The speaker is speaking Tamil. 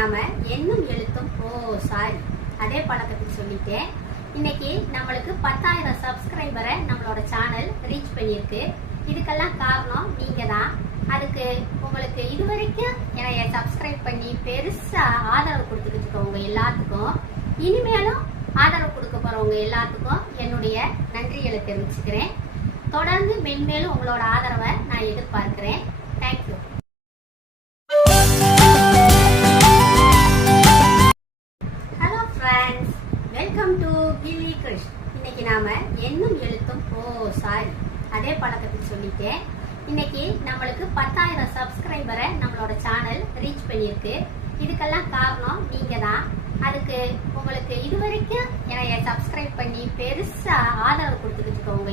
நாம எண்ணும் எழுத்தும் சாரி அதே பழக்கத்துக்கு சொல்லிட்டேன். இன்னைக்கு நம்மளுக்கு 10,000 சப்ஸ்கிரைபரை நம்மளோட சேனல் ரீச் பண்ணியிருக்கு. இதுக்கெல்லாம் காரணம் நீங்க தான். அதுக்கு உங்களுக்கு இதுவரைக்கும் என்னைய சப்ஸ்கிரைப் பண்ணி பெருசா ஆதரவு கொடுத்துக்கிட்டு இருக்கவங்க எல்லாத்துக்கும், இனிமேலும் ஆதரவு கொடுக்க போறவங்க எல்லாத்துக்கும் என்னுடைய நன்றிகளை தெரிவிச்சுக்கிறேன். தொடர்ந்து மென்மேலும் உங்களோட ஆதரவை நான் எதிர்பார்க்கிறேன். Thank you. Hello friends, welcome to Gilli Krish. இன்னைக்கு நாம எண்ணும் எழுத்தும் சாரி அதே பழக்கத்துக்கு சொல்லிட்டேன். இன்னைக்கு நம்மளுக்கு 10,000 சப்ஸ்கிரைபரை நம்மளோட சேனல் ரீச் பண்ணியிருக்கு. இதுக்கெல்லாம் காரணம் நீங்க தான். அதுக்கு உங்களுக்கு இதுவரைக்கும் என்னைய சப்ஸ்கிரைப் பண்ணி பெருசா ஆதரவு கொடுத்துக்கிட்டு இருக்கவங்க